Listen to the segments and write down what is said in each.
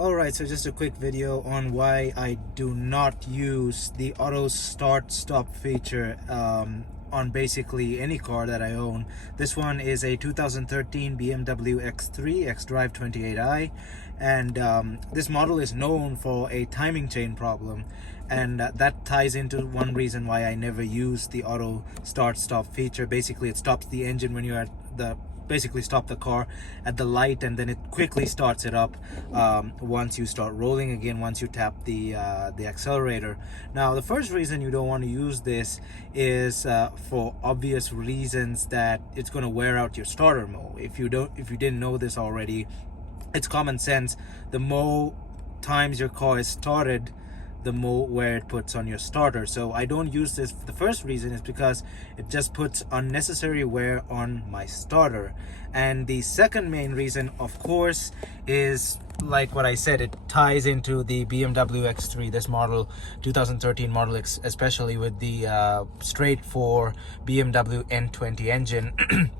Alright, so just a quick video on why I do not use the auto start stop feature on basically any car that I own. This one is a 2013 BMW X3 xDrive 28i, and this model is known for a timing chain problem, and that ties into one reason why I never use the auto start stop feature. Basically, it stops the engine when you're at the basically stop the car at the light, and then it quickly starts it up once you start rolling again, once you tap the accelerator. Now, the first reason you don't want to use this is for obvious reasons that it's going to wear out your starter mode. If you didn't know this already, it's common sense. The more times your car is started, the more wear it puts on your starter. So I don't use this. The first reason is because it just puts unnecessary wear on my starter. And the second main reason, of course, is like what I said, it ties into the BMW X3, this model, 2013 model, especially with the straight 4 BMW N20 engine.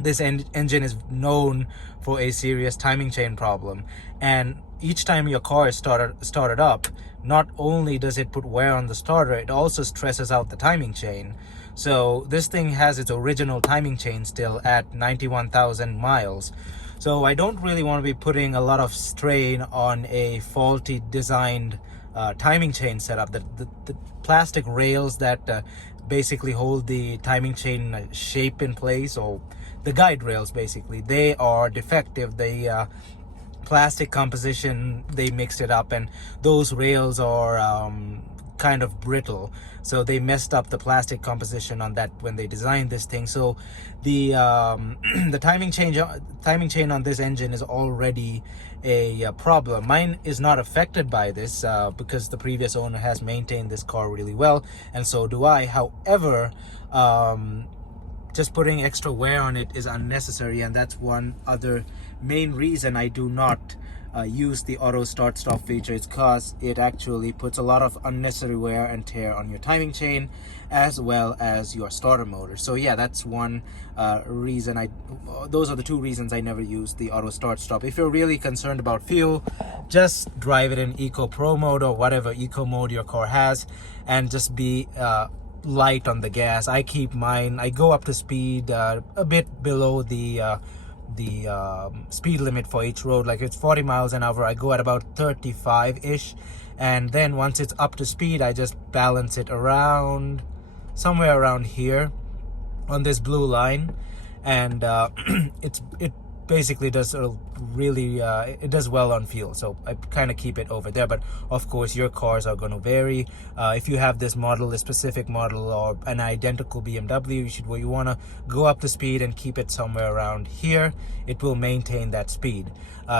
This engine is known for a serious timing chain problem, and each time your car is started up, not only does it put wear on the starter, it also stresses out the timing chain. So this thing has its original timing chain still at 91,000 miles. So I don't really want to be putting a lot of strain on a faulty designed timing chain setup. The plastic rails that basically hold the timing chain shape in place, or the guide rails, basically, they are defective. The plastic composition, they mixed it up, and those rails are kind of brittle, so they messed up the plastic composition on that when they designed this thing. So the the timing chain on this engine is already a problem. Mine is not affected by this because the previous owner has maintained this car really well, and so do I. However, just putting extra wear on it is unnecessary, and that's one other main reason I do not use the auto start stop feature. It's because it actually puts a lot of unnecessary wear and tear on your timing chain as well as your starter motor. So yeah, that's one reason those are the two reasons I never use the auto start stop. If you're really concerned about fuel, just drive it in Eco Pro mode or whatever eco mode your car has, and just be light on the gas. I keep mine, I go up to speed a bit below the speed limit for each road. Like, it's 40 miles an hour, I go at about 35-ish, and then once it's up to speed, I just balance it around somewhere around here on this blue line, and it basically does really it does well on fuel, so I kind of keep it over there. But of course, your cars are going to vary. If you have this model, a specific model, or an identical BMW, you want to go up to speed and keep it somewhere around here. It will maintain that speed.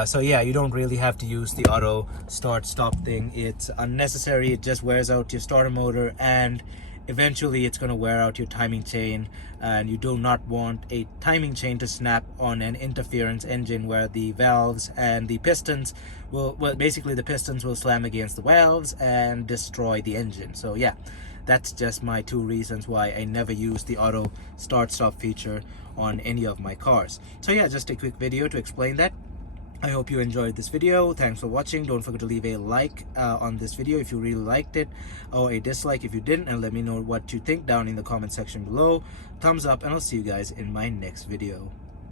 So yeah, you don't really have to use the auto start stop thing. It's unnecessary. It just wears out your starter motor, and eventually it's going to wear out your timing chain, and you do not want a timing chain to snap on an interference engine where the valves and the pistons will, well, basically the pistons will slam against the valves and destroy the engine. So yeah, that's just my two reasons why I never use the auto start stop feature on any of my cars. So yeah, just a quick video to explain that. I hope you enjoyed this video. Thanks for watching. Don't forget to leave a like on this video if you really liked it, or a dislike if you didn't, and let me know what you think down in the comment section below. Thumbs up, and I'll see you guys in my next video.